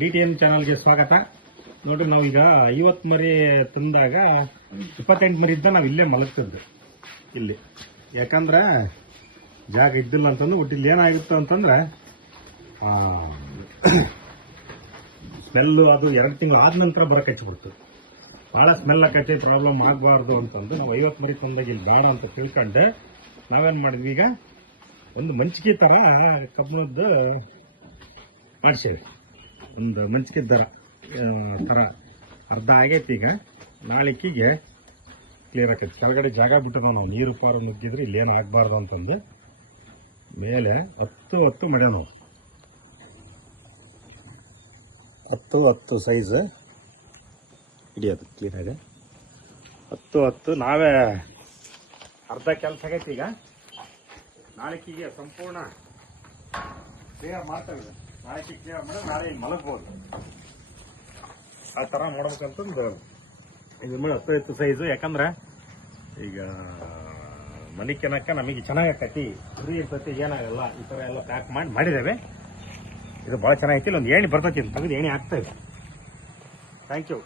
DTM ಚಾನಲ್ಗೆ ಸ್ವಾಗತ. ನೋಡ್ರಿ ನಾವೀಗ 50 ಮರಿ ತಂದಾಗ 28 ಮರಿ ಇದ್ದ ನಾವು ಇಲ್ಲೇ ಮಲಗ್ತಿದ್ವಿ ಇಲ್ಲಿ. ಯಾಕಂದ್ರೆ ಜಾಗ ಇದ್ದಿಲ್ಲ ಅಂತಂದ್ರೆ ಒಟ್ಟು ಇಲ್ಲಿ ಏನಾಗಿತ್ತು ಅಂತಂದ್ರೆ ಸ್ಮೆಲ್ಲು ಅದು 2 ತಿಂಗಳು ಆದ ನಂತರ ಬರಕ್ಕೆ ಹಚ್ಚಿಬಿಡ್ತು. ಭಾಳ ಸ್ಮೆಲ್ ಆಕೈತಿ, ಪ್ರಾಬ್ಲಮ್ ಆಗಬಾರ್ದು ಅಂತಂದು ನಾವು 50 ಮರಿ ತಂದಾಗ ಇಲ್ಲಿ ಬೇಡ ಅಂತ ತಿಳ್ಕೊಂಡೆ ನಾವೇನು ಮಾಡಿದ್ವಿ, ಈಗ ಒಂದು ಮಂಚಿಗೆ ಥರ ಕಬ್ಬಣದ್ದು ಮಾಡಿಸೇವಿ. ಒಂದು ಮಂಚಿಗೆ ಥರ ಅರ್ಧ ಆಗೈತಿ. ಈಗ ನಾಳಿಕೆಗೆ ಕ್ಲಿಯರ್ ಆಕೈತಿ. ಕೆಳಗಡೆ ಜಾಗ ಬಿಟ್ಟು ನಾವು ನೀರು ಪಾರು ನುಗ್ಗಿದ್ರೆ ಇಲ್ಲೇನು ಆಗಬಾರ್ದು ಅಂತಂದು ಮೇಲೆ 10 ಮಾಡ್ಯಾವ ನಾವು. 10 ಸೈಜ್ ಹಿಡಿಯೋದು ಕ್ಲೀನ್ ಇದೆ. 10 ನಾವೇ ಅರ್ಧ ಕೆಲಸ ಆಗೈತಿ. ಈಗ ನಾಳಿಕೆಗೆ ಸಂಪೂರ್ಣ ಕ್ಲಿಯರ್ ಮಾಡ್ತೇವೆ. ನಾಳಿಕೆ ಕ್ಲಿಯರ್ ಮಾಡಿದ್ರೆ ನಾಳೆ ಇಲ್ಲಿ ಮಲಗ್ಬೋದು. ಆ ಥರ ಮಾಡ್ಬೇಕಂತಂದು ಇದು ಮಾಡಿ 10 ಸೈಜು. ಯಾಕಂದ್ರೆ ಈಗ ಮನೆ ಕೆನಕ ನಮಗೆ ಚೆನ್ನಾಗಿ ಆಕತಿ, ಫ್ರೀ ಇರ್ತೈತಿ, ಏನಾಗಲ್ಲ. ಈ ಥರ ಎಲ್ಲ ಪ್ಯಾಕ್ ಮಾಡಿದ್ದೇವೆ. ಇದು ಭಾಳ ಚೆನ್ನಾಗೈತಿ. ಒಂದು ಏಣಿ ಬರ್ತೈತಿ, ತೆಗೆದು ಏಣಿ ಹಾಕ್ತೇವೆ. Thank you.